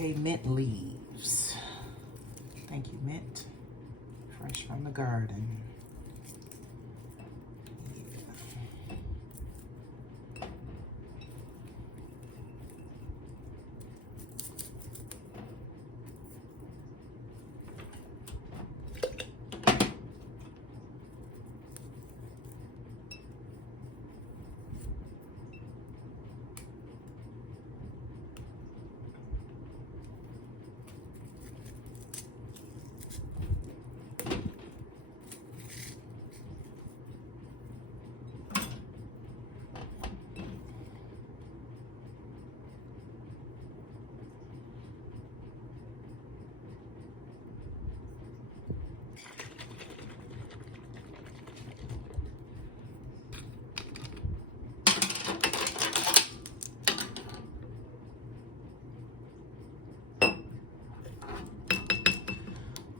Okay, mint leaves. Thank you, mint. Fresh from the garden.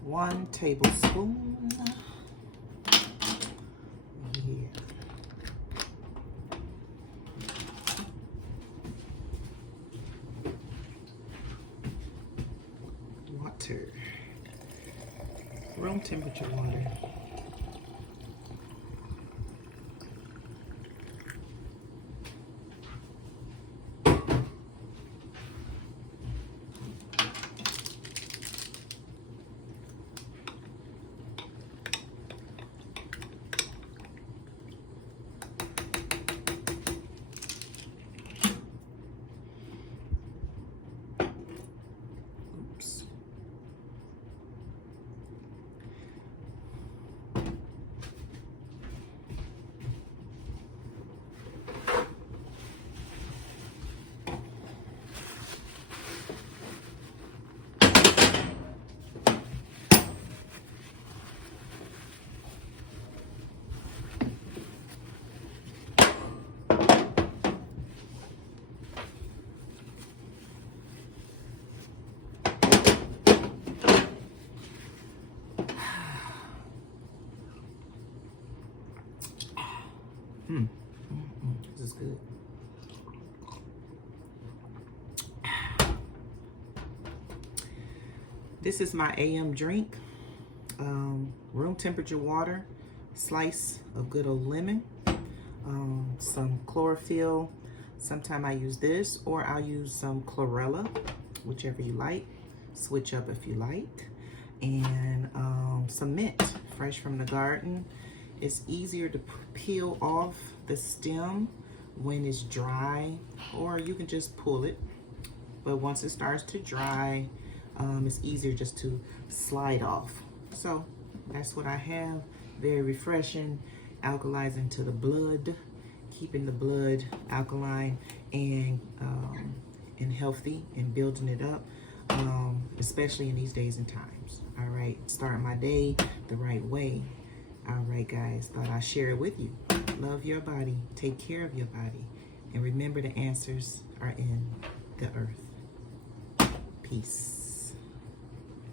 One tablespoon. Yeah. Water. Room temperature water. This is good. This is my AM drink. Room temperature water, slice of good old lemon, some chlorophyll. Sometimes I use this, or I'll use some chlorella, whichever you like. Switch up if you like. And some mint, fresh from the garden. It's easier to peel off the stem when it's dry, or you can just pull it. But once it starts to dry, it's easier just to slide off. So that's what I have. Very refreshing, alkalizing to the blood, keeping the blood alkaline and healthy, and building it up, especially in these days and times. All right, start my day the right way. All right, guys, thought I'd share it with you. Love your body, take care of your body, and remember the answers are in the earth. Peace.